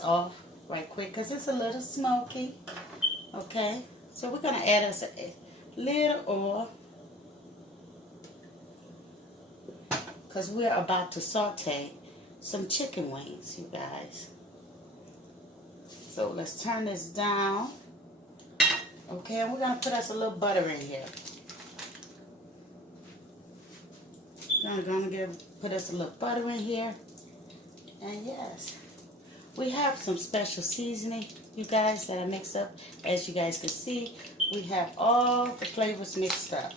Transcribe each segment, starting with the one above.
this off right quick because it's a little smoky. Okay, so we're going to add us a little oil because we're about to saute some chicken wings, you guys. So let's turn this down. Okay, and we're going to put us a little butter in here. I'm going to put us a little butter in here. And yes, we have some special seasoning, you guys, that I mixed up. As you guys can see, we have all the flavors mixed up.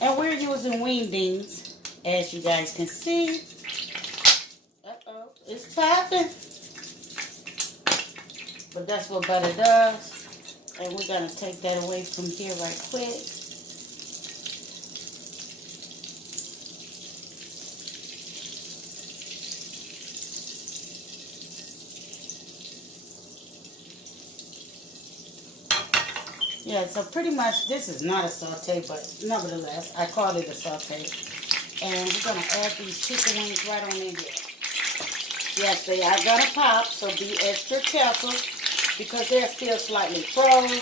And we're using wingdings, as you guys can see. Uh-oh, it's popping. But that's what butter does. And we're going to take that away from here right quick. Yeah, so pretty much this is not a saute, but nevertheless, I call it a saute. And we're going to add these chicken wings right on in here. Yes, they are going to pop, so be extra careful because they're still slightly froze.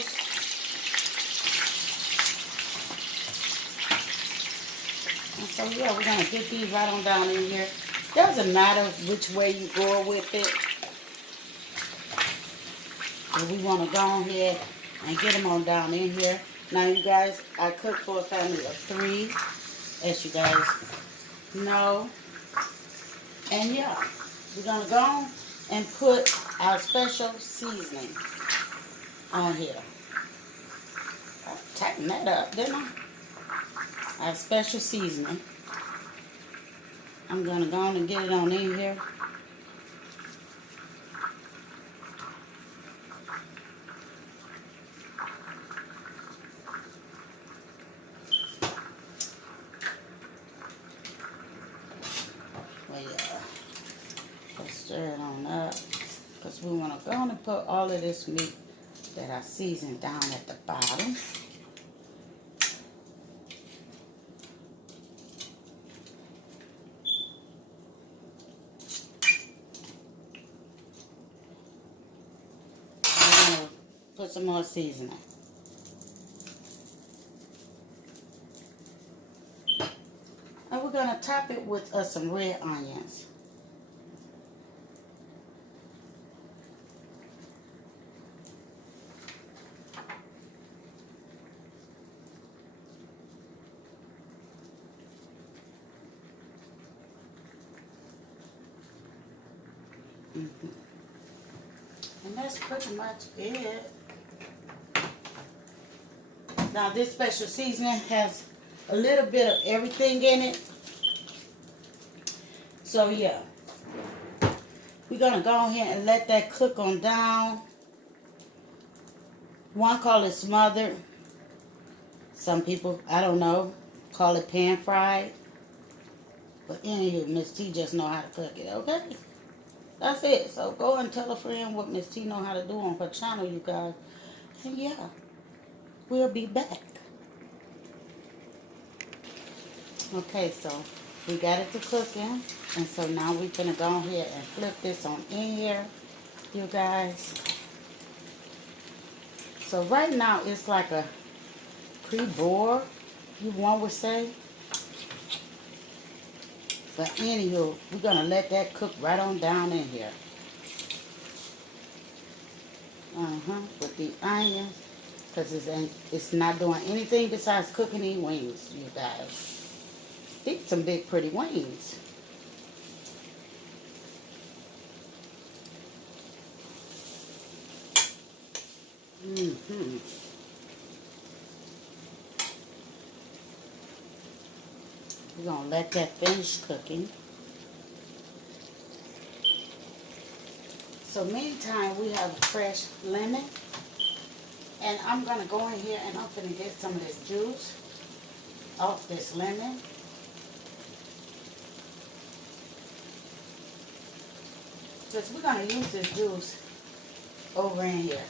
And so, yeah, we're going to get these right on down in here. Doesn't matter which way you go with it. But we want to go ahead and get them on down in here. Now, you guys, I cook for a family of 3, as you guys know. And yeah, we're going to go and put our special seasoning on here. I tightened that up, didn't I? Our special seasoning. I'm going to go and get it on in here. Stir it on up because we want to go and put all of this meat that I seasoned down at the bottom. I'm going to put some more seasoning. And we're going to top it with some red onions. And that's pretty much it. Now this special seasoning has a little bit of everything in it. So yeah, we're going to go ahead and let that cook on down. One call it smothered. Some people, I don't know, call it pan fried. But anywho, Miss T just know how to cook it, okay? That's it. So go and tell a friend what Miss T know how to do on her channel, you guys. And yeah, we'll be back. Okay, so we got it to cooking. And so now we're going to go ahead and flip this on in here, you guys. So right now it's like a pre-boil, one would say. But anywho, we're going to let that cook right on down in here. With the onions. Because it's not doing anything besides cooking these wings, you guys. These some big pretty wings. We're going to let that finish cooking. So meantime, we have a fresh lemon. And I'm going to go in here and I'm going to get some of this juice off this lemon. Because we're going to use this juice over in here.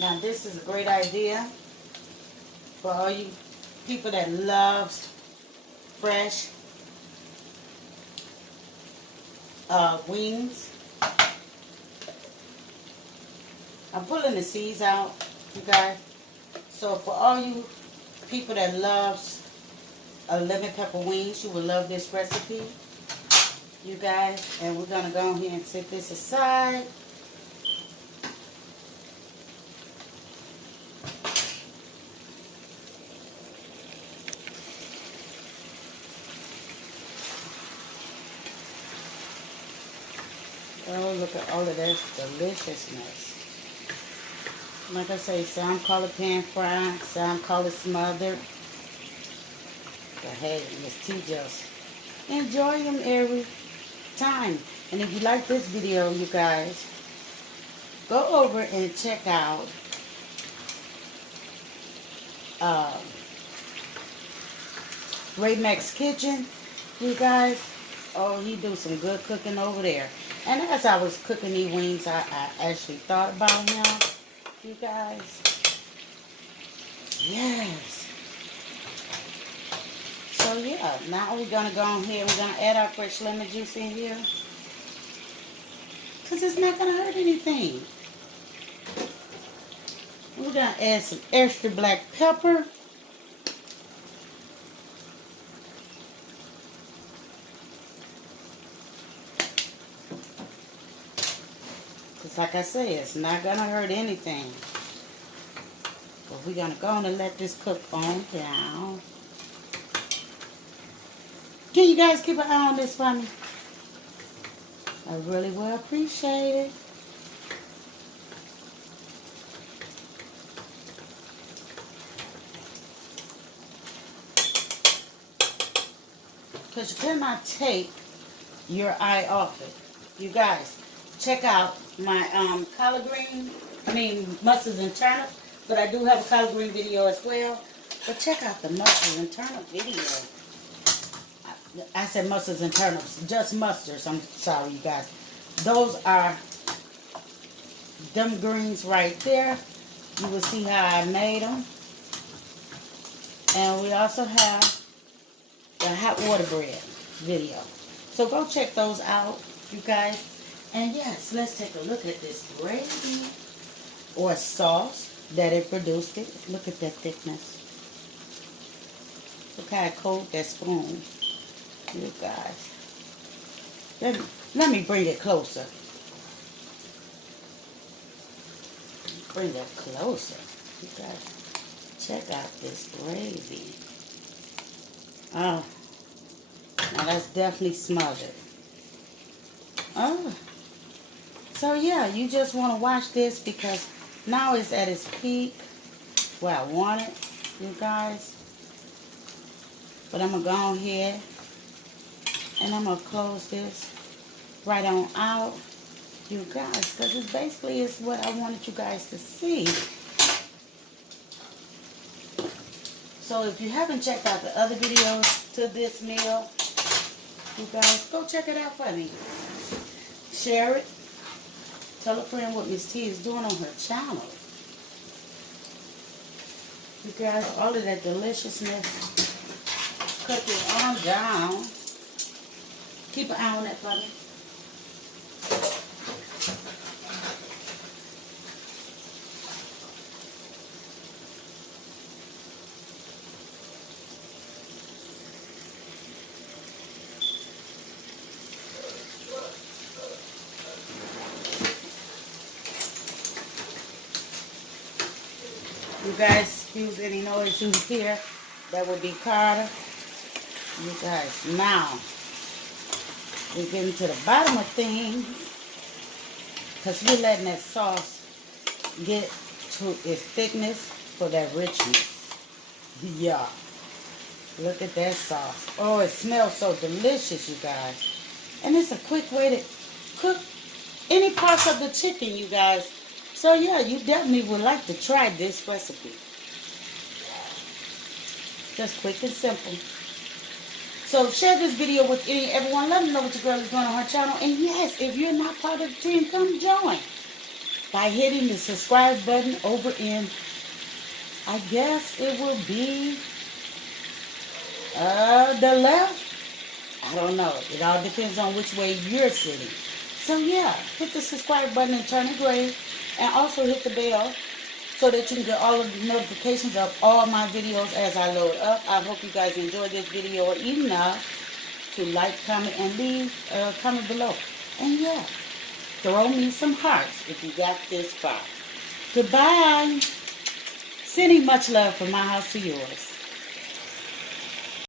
Now this is a great idea for all you people that loves fresh wings. I'm pulling the seeds out, you guys. So for all you people that loves lemon pepper wings, you will love this recipe, you guys. And we're gonna go ahead and set this aside. Oh, look at all of this deliciousness. Like I say, some call it pan fried, some call it smothered. But hey, MRS.T just enjoy them every time. And if you like this video, you guys, go over and check out Raymax's Kitchen, you guys. Oh, he do some good cooking over there. And as I was cooking these wings, I actually thought about him, you guys. Yes. So yeah, now we're gonna go on here. We're gonna add our fresh lemon juice in here, cause it's not gonna hurt anything. We're gonna add some extra black pepper. Cause like I say, it's not gonna hurt anything. But we're gonna go on and let this cook on down. Can you guys keep an eye on this for me? I really will appreciate it. Because you cannot take your eye off it. You guys, check out my collard green, mustards and turnips. But I do have a collard green video as well. But check out the mustards and turnip video. I said mustards and turnips, just mustards. I'm sorry, you guys. Those are them greens right there. You will see how I made them. And we also have the hot water bread video. So go check those out, you guys. And yes, let's take a look at this gravy or sauce that it produced. Look at that thickness. Look how I coat that spoon. You guys. Let me bring it closer. Bring it closer. You guys, check out this gravy. Oh, now that's definitely smothered. Oh, so yeah, you just want to watch this because now it's at its peak where I want it, you guys. But I'm going to go on here and I'm going to close this right on out, you guys, because it's basically is what I wanted you guys to see. So if you haven't checked out the other videos to this meal, you guys, go check it out for me. Share it. Tell a friend what MRS.T is doing on her channel. You guys, all of that deliciousness, cook it on down. Keep an eye on that for me. You guys, excuse any noise you hear. That would be Carter. You guys, now we're getting to the bottom of things because we're letting that sauce get to its thickness for that richness. Yeah. Look at that sauce. Oh, it smells so delicious, you guys. And it's a quick way to cook any parts of the chicken, you guys. So yeah, you definitely would like to try this recipe. Just quick and simple. So share this video with everyone. Let them know what your girl is doing on her channel. And yes, if you're not part of the team, come join. by hitting the subscribe button over in, I guess it will be the left. I don't know. It all depends on which way you're sitting. So yeah, hit the subscribe button and turn it gray. And also hit the bell so that you can get all of the notifications of all my videos as I load up. I hope you guys enjoyed this video, or enough to like, comment, and leave a comment below. And yeah, throw me some hearts if you got this far. Goodbye. Sending much love from my house to yours.